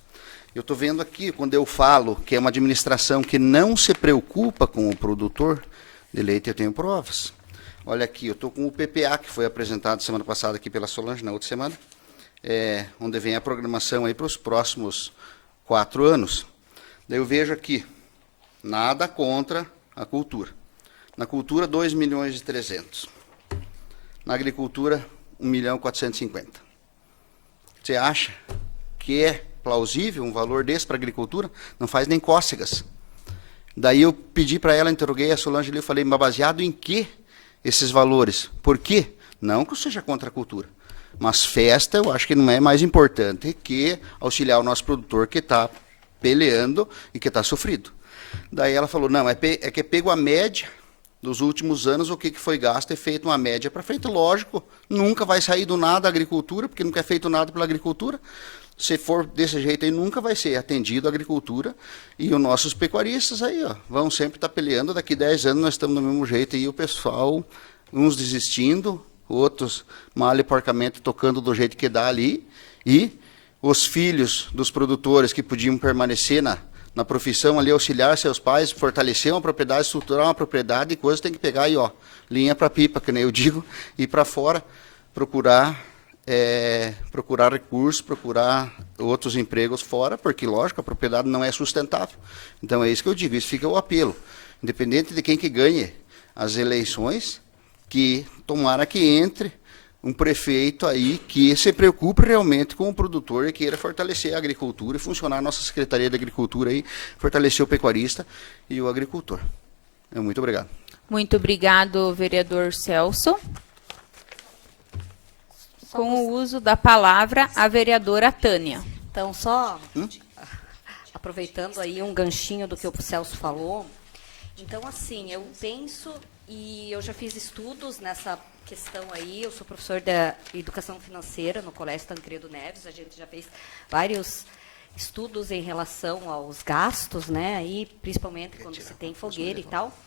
Eu estou vendo aqui, quando eu falo que é uma administração que não se preocupa com o produtor de leite, eu tenho provas. Olha aqui, eu estou com o PPA, que foi apresentado semana passada aqui pela Solange, na outra semana, onde vem a programação aí para os próximos 4 anos. Daí eu vejo aqui, nada contra a cultura. Na cultura, 2.300.000. Na agricultura, 1.450.000. Você acha que é plausível um valor desse para a agricultura? Não faz nem cócegas. Daí eu pedi para ela, interroguei a Solange ali, eu falei, mas baseado em que esses valores? Por quê? Não que eu seja contra a cultura, mas festa eu acho que não é mais importante que auxiliar o nosso produtor que está peleando e que está sofrido. Daí ela falou, não, é que pego a média dos últimos anos, o que foi gasto, é feito uma média para frente. Lógico, nunca vai sair do nada a agricultura, porque nunca é feito nada pela agricultura. Se for desse jeito aí, nunca vai ser atendido a agricultura. E os nossos pecuaristas aí, ó, vão sempre estar peleando. Daqui 10 anos nós estamos do mesmo jeito. E o pessoal, uns desistindo, outros mal e porcamente tocando do jeito que dá ali. E os filhos dos produtores que podiam permanecer na profissão ali, auxiliar seus pais, fortalecer uma propriedade, estruturar uma propriedade, e coisas tem que pegar aí, ó, linha para pipa, que nem eu digo, ir para fora, procurar recursos, procurar outros empregos fora, porque, lógico, a propriedade não é sustentável. Então, é isso que eu digo, isso fica o apelo. Independente de quem que ganhe as eleições, que tomara que entre um prefeito aí que se preocupe realmente com o produtor e queira fortalecer a agricultura e funcionar a nossa Secretaria de Agricultura aí, fortalecer o pecuarista e o agricultor. Muito obrigado. Muito obrigado, vereador Celso. Com o uso da palavra, a vereadora Tânia. Então, só aproveitando aí um ganchinho do que o Celso falou. Então, assim, eu penso, e eu já fiz estudos nessa questão aí, eu sou professor de Educação Financeira no Colégio Tancredo Neves, a gente já fez vários estudos em relação aos gastos, né, aí, principalmente quando se tem fogueira e tal.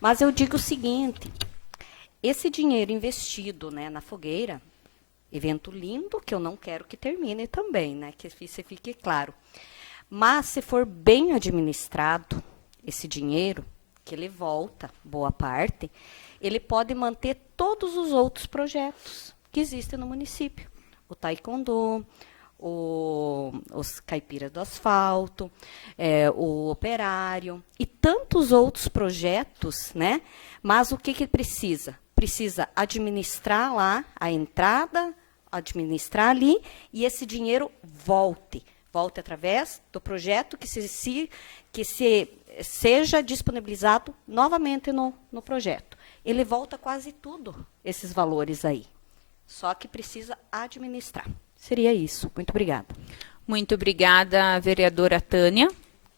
Mas eu digo o seguinte, esse dinheiro investido, né, na fogueira, evento lindo, que eu não quero que termine também, né, que isso fique claro. Mas, se for bem administrado esse dinheiro, que ele volta, boa parte, ele pode manter todos os outros projetos que existem no município. O taekwondo, os caipiras do asfalto, o operário e tantos outros projetos, né? Mas o que precisa? Precisa administrar lá a entrada, administrar ali, e esse dinheiro volte através do projeto que seja disponibilizado novamente no projeto. Ele volta quase tudo, esses valores aí. Só que precisa administrar. Seria isso. Muito obrigada. Muito obrigada, vereadora Tânia.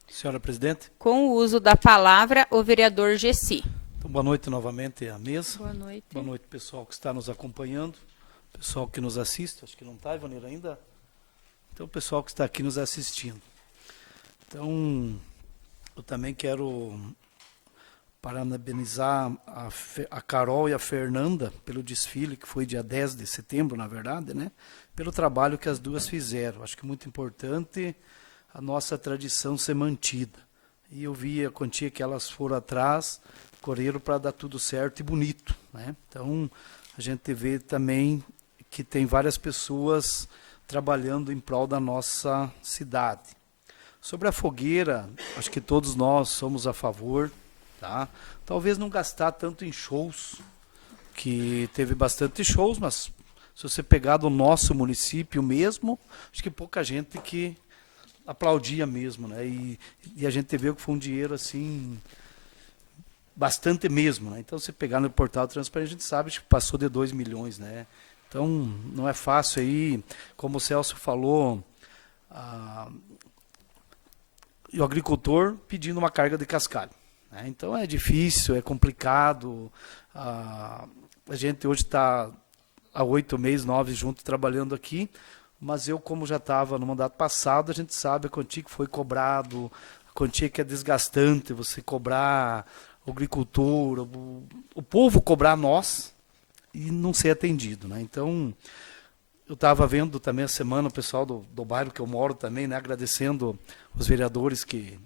Senhora presidente. Com o uso da palavra, o vereador Gessi. Então, boa noite novamente à mesa. Boa noite. Boa noite, pessoal que está nos acompanhando. Pessoal que nos assiste. Acho que não está, Ivanir, ainda. Então, o pessoal que está aqui nos assistindo. Então, eu também quero parabenizar a Carol e a Fernanda pelo desfile, que foi dia 10 de setembro, na verdade, né? Pelo trabalho que as duas fizeram. Acho que é muito importante a nossa tradição ser mantida. E eu vi a quantia que elas foram atrás, correram para dar tudo certo e bonito, né? Então, a gente vê também que tem várias pessoas trabalhando em prol da nossa cidade. Sobre a fogueira, acho que todos nós somos a favor. tá? Talvez não gastar tanto em shows, que teve bastante shows, mas se você pegar do nosso município mesmo, acho que pouca gente que aplaudia mesmo, né? E a gente viu que foi um dinheiro assim bastante mesmo, né? Então, se pegar no portal transparente, a gente sabe que passou de 2 milhões, né? Então, não é fácil aí, como o Celso falou, e o agricultor pedindo uma carga de cascalho, né? Então, é difícil, é complicado. A gente hoje está há 8 meses, 9 juntos trabalhando aqui, mas eu, como já estava no mandato passado, a gente sabe a quantia que foi cobrado, a quantia que é desgastante você cobrar o agricultor, o povo cobrar nós e não ser atendido, né? Então, eu estava vendo também a semana o pessoal do bairro que eu moro também, né, agradecendo os vereadores que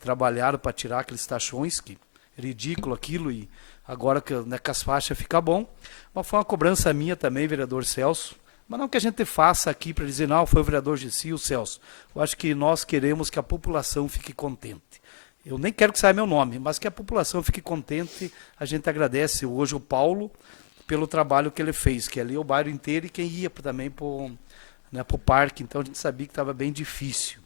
trabalharam para tirar aqueles taxões, que é ridículo aquilo, e agora que, né, com as faixas fica bom. Mas foi uma cobrança minha também, vereador Celso, mas não que a gente faça aqui para dizer, não, foi o vereador Gessi, o Celso. Eu acho que nós queremos que a população fique contente. Eu nem quero que saia meu nome, mas que a população fique contente. A gente agradece hoje o Paulo pelo trabalho que ele fez, que ali é o bairro inteiro e quem ia também para o parque. Então a gente sabia que estava bem difícil.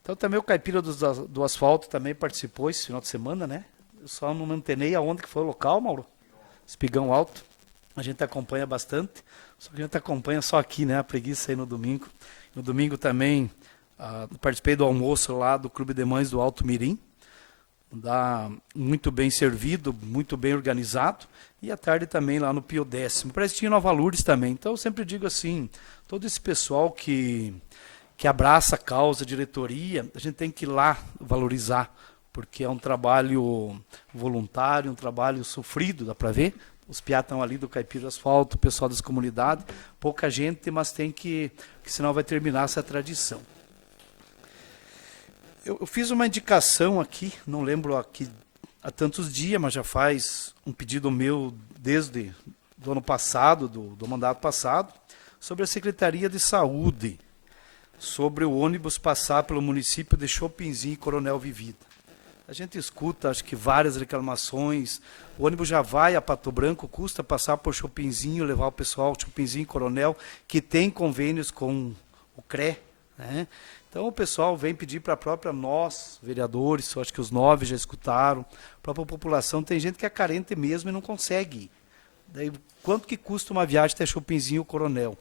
Então também o Caipira do Asfalto também participou esse final de semana, né? Eu só não me antenei aonde que foi o local, Mauro. Espigão Alto. A gente acompanha bastante. Só que a gente acompanha só aqui, né? A preguiça aí no domingo. No domingo também participei do almoço lá do Clube de Mães do Alto Mirim. Muito bem servido, muito bem organizado. E à tarde também lá no Pio Décimo. Parece que tinha Nova Lourdes também. Então eu sempre digo assim, todo esse pessoal que abraça a causa, a diretoria, a gente tem que ir lá valorizar, porque é um trabalho voluntário, um trabalho sofrido, dá para ver. Os piá estão ali do Caipira do Asfalto, o pessoal das comunidades, pouca gente, mas tem que senão vai terminar essa tradição. Eu fiz uma indicação aqui, não lembro aqui há tantos dias, mas já faz um pedido meu desde do ano passado, do mandato passado, sobre a Secretaria de Saúde, sobre o ônibus passar pelo município de Chopinzinho e Coronel Vivida. A gente escuta, acho que várias reclamações. O ônibus já vai a Pato Branco, custa passar por Chopinzinho, levar o pessoal, Chopinzinho e Coronel, que tem convênios com o CRE, né? Então o pessoal vem pedir para a própria nós, vereadores, acho que os 9 já escutaram, a própria população, tem gente que é carente mesmo e não consegue ir. Daí, quanto que custa uma viagem até Chopinzinho e Coronel?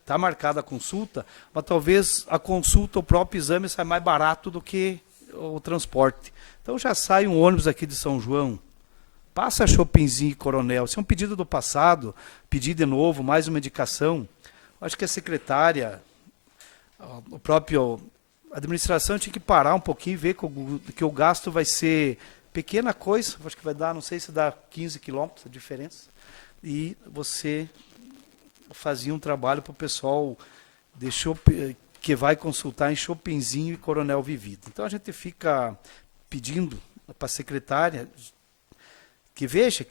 Está marcada a consulta, mas talvez a consulta, o próprio exame, sai mais barato do que o transporte. Então já sai um ônibus aqui de São João, passa Chopinzinho e Coronel. Isso é um pedido do passado, pedir de novo, mais uma indicação. Acho que a secretária, o próprio a administração tinha que parar um pouquinho e ver que o gasto vai ser pequena coisa, acho que vai dar, não sei se dá 15 quilômetros a diferença, e você fazia um trabalho para o pessoal que vai consultar em Chopinzinho e Coronel Vivida. Então a gente fica pedindo para a secretária que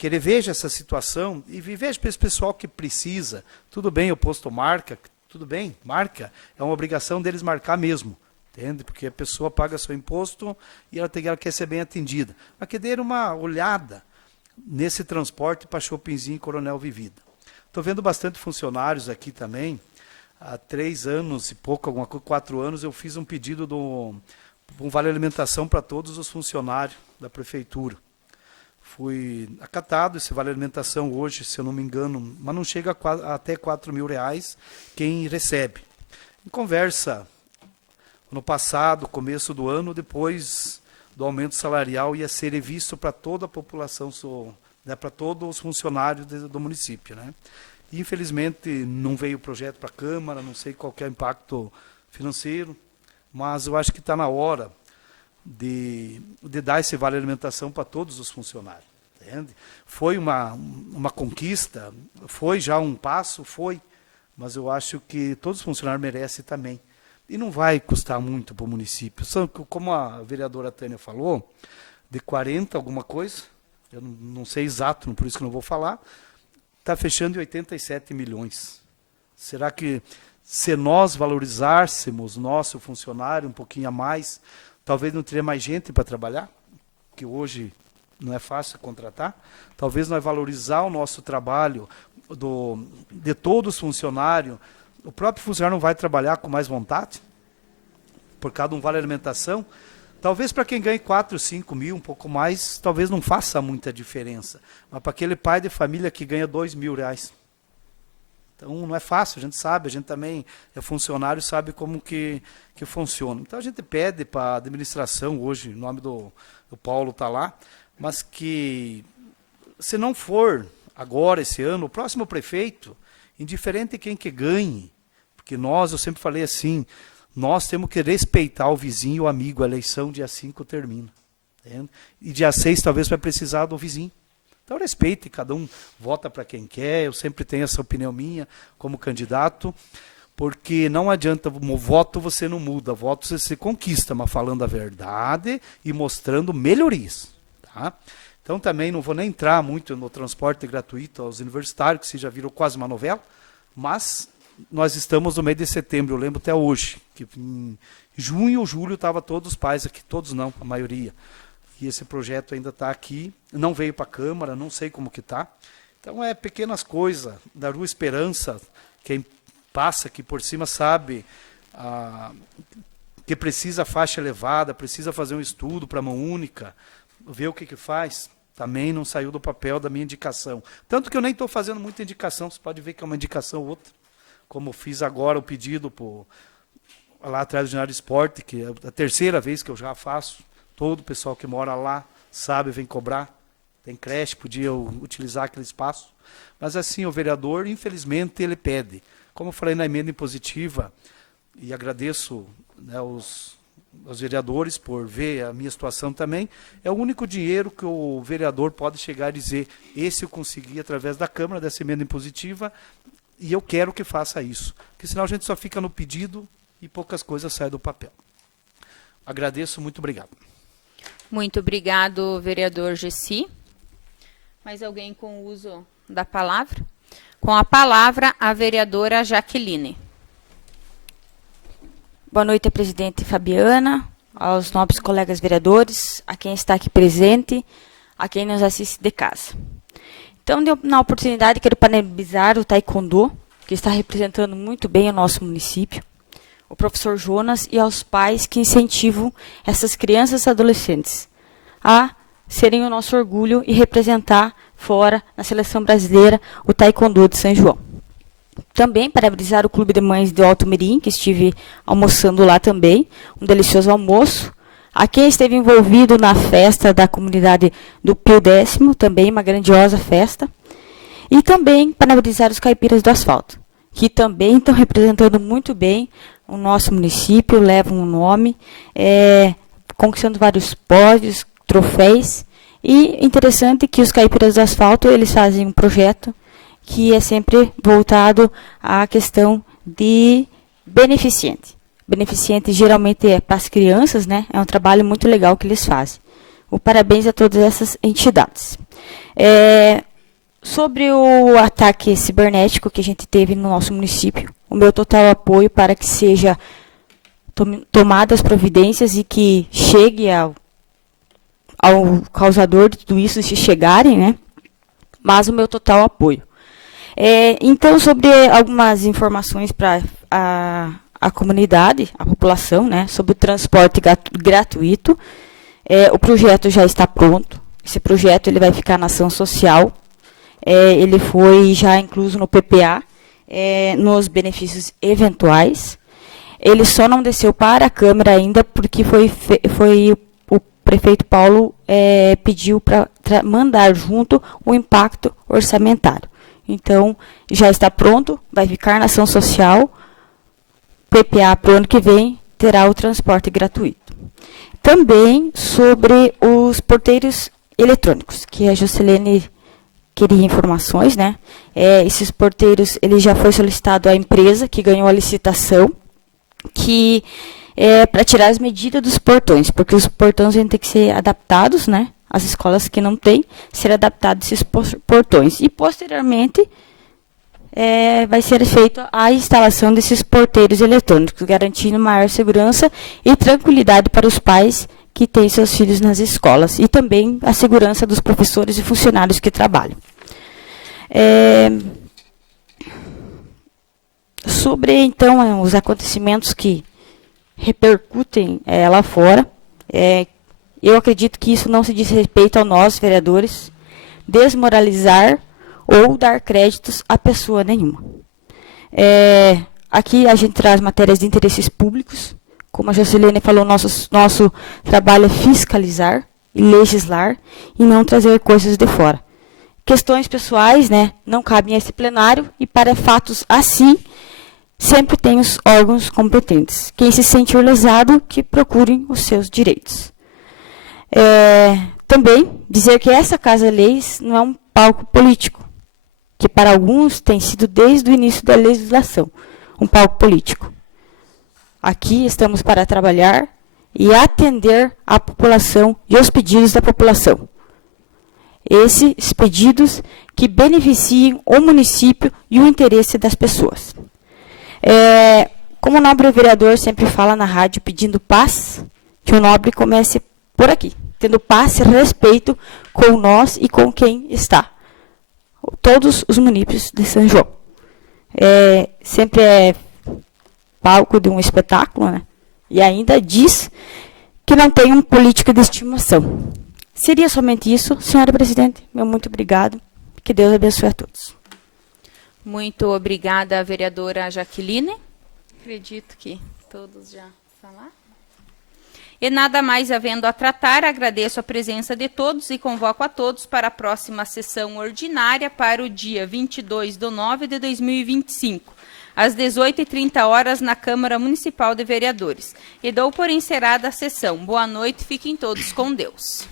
ele veja essa situação e veja para esse pessoal que precisa. Tudo bem, o posto marca, tudo bem, marca, é uma obrigação deles marcar mesmo, entende? Porque a pessoa paga seu imposto e ela quer ser bem atendida. Mas que dê uma olhada nesse transporte para Chopinzinho e Coronel Vivida. Estou vendo bastante funcionários aqui também. Há 3 anos e pouco, 4 anos, eu fiz um pedido de um vale alimentação para todos os funcionários da prefeitura. Fui acatado esse vale alimentação hoje, se eu não me engano, mas não chega até R$4.000 quem recebe. Em conversa, no passado, começo do ano, depois do aumento salarial, ia ser visto para toda a população, né, para todos os funcionários do município, né? E, infelizmente, não veio o projeto para a Câmara, não sei qual que é o impacto financeiro, mas eu acho que está na hora de dar esse vale alimentação para todos os funcionários. Entende? Foi uma conquista, foi já um passo, mas eu acho que todos os funcionários merecem também. E não vai custar muito para o município. Como a vereadora Tânia falou, de 40 alguma coisa, eu não sei exato, por isso que não vou falar, está fechando em 87 milhões. Será que se nós valorizássemos nosso funcionário um pouquinho a mais, talvez não teria mais gente para trabalhar? Que hoje não é fácil contratar. Talvez nós valorizar o nosso trabalho de todos os funcionários. O próprio funcionário não vai trabalhar com mais vontade, por causa de um vale alimentação. Talvez para quem ganha 4, 5 mil, um pouco mais, talvez não faça muita diferença. Mas para aquele pai de família que ganha R$2.000. Então não é fácil, a gente sabe, a gente também é funcionário, sabe como que funciona. Então a gente pede para a administração, hoje, o nome do Paulo está lá, mas que se não for agora, esse ano, o próximo prefeito, indiferente de quem que ganhe, porque eu sempre falei assim, nós temos que respeitar o vizinho e o amigo, a eleição dia 5 termina. Entende? E dia 6 talvez vai precisar do vizinho. Então respeite, cada um vota para quem quer, eu sempre tenho essa opinião minha como candidato, porque não adianta, o voto você não muda, voto você se conquista, mas falando a verdade e mostrando melhorias. Tá? Então também não vou nem entrar muito no transporte gratuito aos universitários, que já virou quase uma novela, mas nós estamos no mês de setembro, eu lembro até hoje, que em junho ou julho estavam todos os pais aqui, todos não, a maioria. E esse projeto ainda está aqui, não veio para a Câmara, não sei como que está. Então é pequenas coisas, da Rua Esperança, quem passa aqui por cima sabe que precisa faixa elevada, precisa fazer um estudo para mão única, ver o que faz. Também não saiu do papel da minha indicação. Tanto que eu nem estou fazendo muita indicação, você pode ver que é uma indicação ou outra. Como fiz agora o pedido lá atrás do Ginásio de Esporte, que é a terceira vez que eu já faço. Todo o pessoal que mora lá sabe, vem cobrar. Tem creche, podia utilizar aquele espaço. Mas assim, o vereador, infelizmente, ele pede. Como eu falei na emenda impositiva, e agradeço, né, os vereadores por ver a minha situação também, é o único dinheiro que o vereador pode chegar e dizer, esse eu consegui através da Câmara, dessa emenda impositiva, e eu quero que faça isso. Porque senão a gente só fica no pedido e poucas coisas saem do papel. Agradeço, muito obrigado. Muito obrigado, vereador Gessi. Mais alguém com uso da palavra? Com a palavra, a vereadora Jaqueline. Boa noite, presidente Fabiana, aos nobres colegas vereadores, a quem está aqui presente, a quem nos assiste de casa. Então, na oportunidade, quero parabenizar o Taekwondo, que está representando muito bem o nosso município, o professor Jonas e aos pais que incentivam essas crianças e adolescentes a serem o nosso orgulho e representar fora, na seleção brasileira, o Taekwondo de São João. Também parabenizar o Clube de Mães de Alto Mirim, que estive almoçando lá também, um delicioso almoço. A quem esteve envolvido na festa da comunidade do Pio X, também uma grandiosa festa. E também parabenizar os caipiras do asfalto, que também estão representando muito bem o nosso município, levam o nome, conquistando vários pódios, troféus. E interessante que os caipiras do asfalto, eles fazem um projeto que é sempre voltado à questão de beneficente. Beneficente geralmente é para as crianças, né? É um trabalho muito legal que eles fazem. O parabéns a todas essas entidades. Sobre o ataque cibernético que a gente teve no nosso município, o meu total apoio para que seja tomadas providências e que chegue ao causador de tudo isso, se chegarem, né? Mas o meu total apoio. Então, sobre algumas informações para a comunidade, a população, né, sobre o transporte gratuito, o projeto já está pronto. Esse projeto ele vai ficar na ação social. Ele foi já incluso no PPA, nos benefícios eventuais. Ele só não desceu para a Câmara ainda porque foi o prefeito Paulo pediu para mandar junto o impacto orçamentário. Então, já está pronto, vai ficar na ação social. PPA para o ano que vem terá o transporte gratuito. Também sobre os porteiros eletrônicos, que a Juscelene queria informações, né? Esses porteiros, ele já foi solicitado à empresa que ganhou a licitação, que para tirar as medidas dos portões, porque os portões têm que ser adaptados, né? As escolas que não têm, ser adaptados esses portões. E, posteriormente, vai ser feita a instalação desses porteiros eletrônicos, garantindo maior segurança e tranquilidade para os pais que têm seus filhos nas escolas e também a segurança dos professores e funcionários que trabalham. Sobre, então, os acontecimentos que repercutem lá fora, eu acredito que isso não se diz respeito a nós, vereadores, desmoralizar ou dar créditos a pessoa nenhuma. Aqui a gente traz matérias de interesses públicos. Como a Jocilene falou, nosso trabalho é fiscalizar e legislar e não trazer coisas de fora. Questões pessoais, né, não cabem a esse plenário e para fatos assim, sempre tem os órgãos competentes. Quem se sente lesado, que procurem os seus direitos. Também dizer que essa Casa Leis não é um palco político, que para alguns tem sido desde o início da legislação um palco político. Aqui estamos para trabalhar e atender a população e os pedidos da população. Esses pedidos que beneficiem o município e o interesse das pessoas. Como o nobre vereador sempre fala na rádio pedindo paz, que o nobre comece por aqui, tendo paz e respeito com nós e com quem está. Todos os munícipes de São João. Sempre é palco de um espetáculo, né? E ainda diz que não tem um político de estimação. Seria somente isso, senhora presidente. Meu muito obrigado. Que Deus abençoe a todos. Muito obrigada, vereadora Jaqueline. Acredito que todos já falaram. E nada mais havendo a tratar, agradeço a presença de todos e convoco a todos para a próxima sessão ordinária para o dia 22/9/2025, às 18h30 na Câmara Municipal de Vereadores. E dou por encerrada a sessão. Boa noite, fiquem todos com Deus.